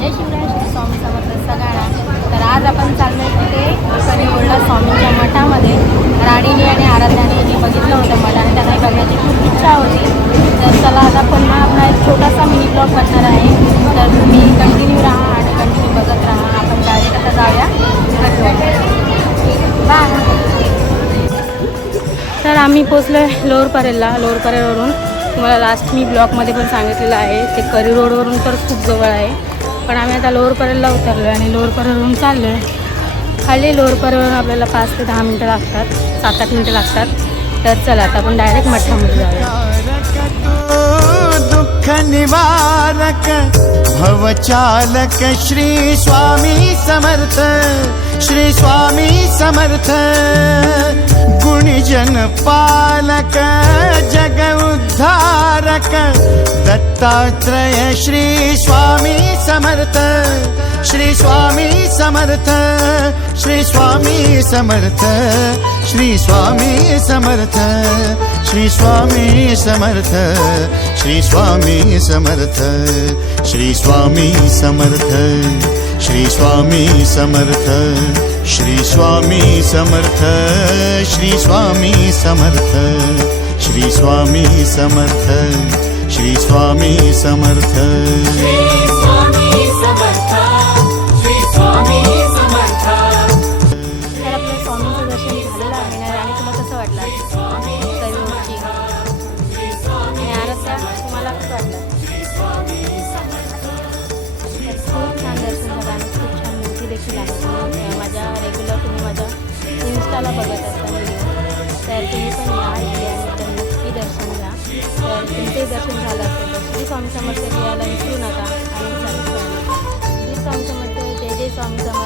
जय शिवराय, श्री स्वामी समर्थ सगळ्यांना. तर आज आपण चाललो आहे तिथे करिरोडला स्वामींच्या मठामध्ये. राणीने आणि आराध्याने हे बघितलं होतं मठ आणि त्यांना बघण्याची खूप इच्छा होती. तर चला आता पुन्हा आपला एक छोटासा मिनी ब्लॉग बनणार आहे. तर तुम्ही कंटिन्यू राहा आणि कंटिन्यू बघत राहा. आपण डायरेक्ट आता जाऊया बाय. तर आम्ही पोचलो आहे लोअर परेलला. लोअर परेलवरून तुम्हाला लास्ट मी ब्लॉगमध्ये पण सांगितलेलं आहे ते करी रोडवरून तर खूप जवळ आहे. पण आम्ही आता लोअर परेलला उतरलो आहे आणि लोअर परेलवरून चाललो आहे खाली. लोअर परेलवरून आपल्याला 5 ते 10 मिनटं लागतात, 7-8 मिनटं लागतात. तर चला आता आपण डायरेक्ट मठामध्ये जाऊया. दुःख निवारक भवचालक श्री स्वामी समर्थ, श्री स्वामी समर्थ. गुणीजन पालक जग उद्धारक दत्तात्रेय श्री स्वामी समर्थ, श्री स्वामी समर्थ, श्री स्वामी समर्थ, श्री स्वामी समर्थ, श्री स्वामी समर्थ, श्री स्वामी समर्थ, श्री स्वामी समर्थ, श्री स्वामी समर्थ, श्री स्वामी समर्थ, श्री स्वामी समर्थ, श्री स्वामी समर्थ, श्री स्वामी समर्थ. तर आपल्या स्वामींचं दर्शन झालेलं आहे ना. आणि तुला कसं वाटलं करिरोडची आणि आराध्या, तुम्हाला कसं वाटलं? खूप छान दर्शन झालं आणि खूप छान मूर्ती देखील आहे. माझ्या रेग्युलर तुम्ही माझ्या इन्स्टाला बघत असता व्हिडिओ. तर तुम्ही पण या इथे आणि तर नक्की दर्शन घ्या. तर तुमचंही दर्शन झालं असेल तर श्री स्वामी समर्थ यायला विसरू नका. आणि श्री स्वामी समर्थ, जय जय स्वामी समर्थ.